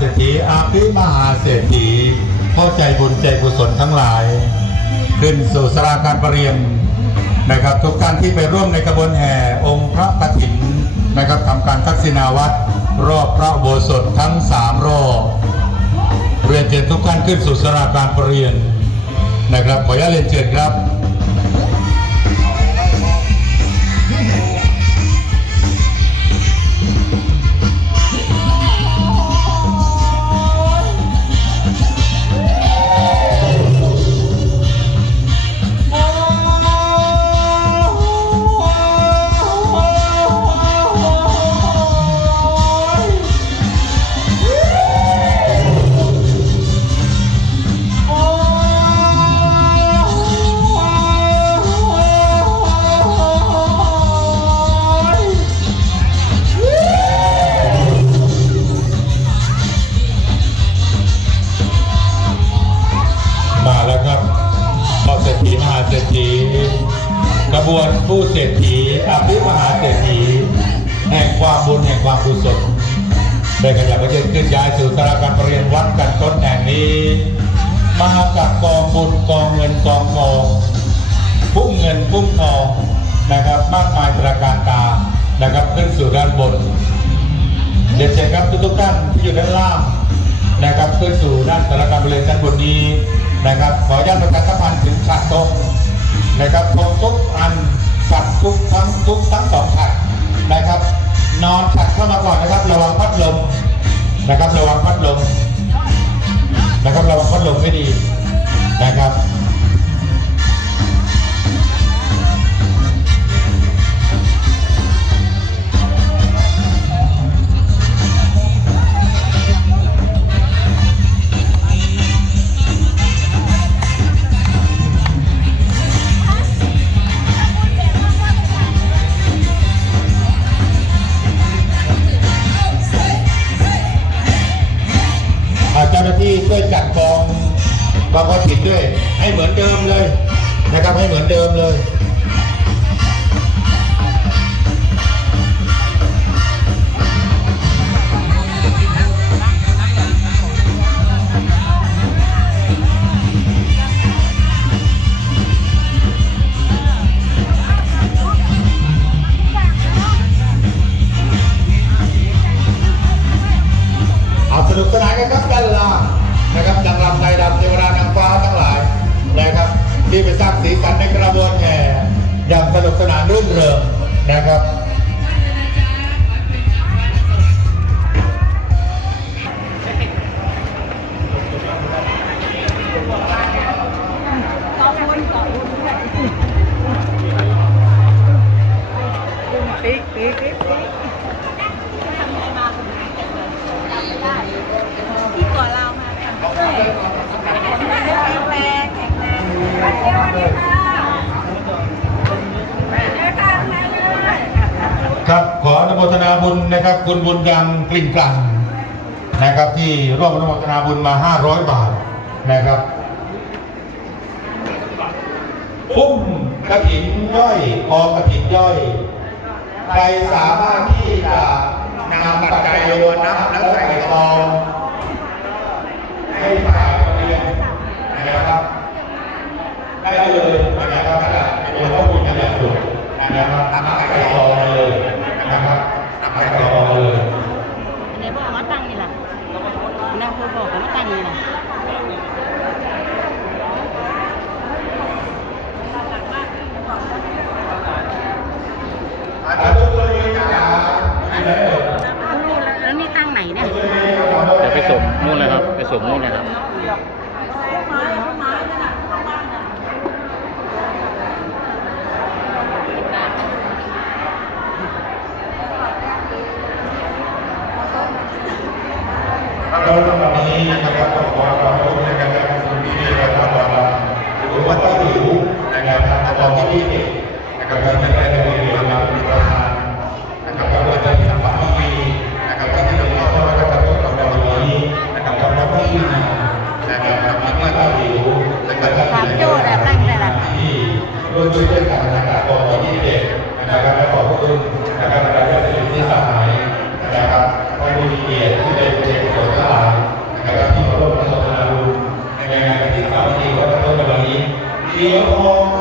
ฐีมหาเศรษฐีอาภิมหาเศรษฐีพ่อใจบุญใจกุศลทั้งหลาย ขึ้นสู่สราการประเรียนนะครับ ทุกท่านที่ไปร่วมในกระบวนแห่องค์พระกฐินนะครับทำการทักษิณาวัตรอบพระโบสถทั้งสามรอบเรียนเชิญทุกท่านขึ้นสู่สราการประเรียนนะครับขออนุญาตเรียนเชิญครับ บวนผู้เศรษฐีอภิมหาเศรษฐีแห่งความบุญแห่งความกุศลได้ขยับกระเจิดขึ้นย้ายสู่สาราการประเรียนวัดกันต้นแห่งนี้มหากับกองบุญกองเงินกองทองพุ่งเงินพุ่งทองนะครับมากมายตระการตานะครับขึ้นสู่ด้านบนเรียนเชิญครับทุกๆท่านที่อยู่ด้านล่างนะครับขึ้นสู่ด้านสารการบริเวณด้านบนนี้นะครับขออนุญาตประชาสัมพันธ์ถึงฉัดตรง นะครับทงทุกอันฉัดทุกทั้งทุกทั้งสองผัดนะครับ นอนผัดเข้ามาก่อนนะครับ ระวังพัดลมนะครับ ระวังพัดลม นะค ขออนุโมทนาบุญนะครับ คุณบุญยังกลิ่นกลั่นนะครับ ที่ร่วมอนุโมทนาบุญมา 500 บาทนะครับพุ่มกระถินย่อยกองกระถินย่อย ใครสามารถที่จะนำปัจจัยโยนน้ำและใส่ซองให้ฝ่ายโรงเรียนนะครับ ได้เลยนะครับเดี๋ยวเขาคุยกันอย่างสุดนะครับทำใส่ซองเลยนะครับใส่ซองเลย ไหนบอกมาตั้งนี่ล่ะนายพูดบอกว่ามาตั้งนี่ล่ะ อาทุกคนเลยจ้า รู้แล้วแล้วนี่ตั้งไหนเนี่ย เดี๋ยวไปส่งนู่นเลยครับ ไปส่งนู่นเลยครับ เรา สำหรับวันนี้นะครับขอขอขอบคุณนะครับคุณพี่นะครับเราหรือว่าต้องหิวนะครับตอนที่นี่นะครับท่านได้ได้เรียนมาเป็น ดี๋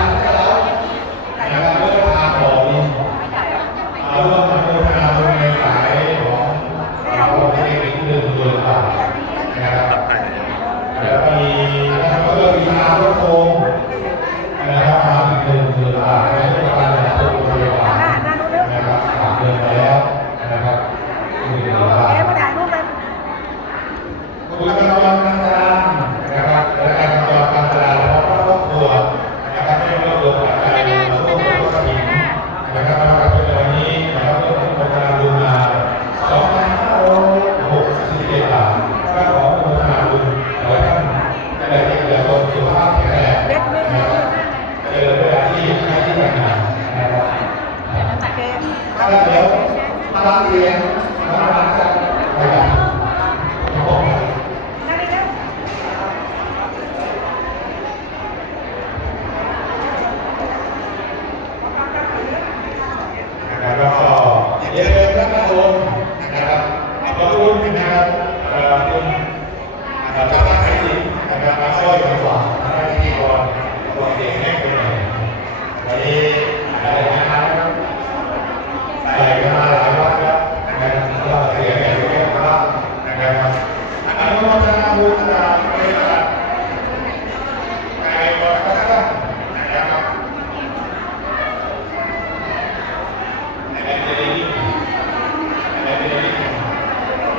า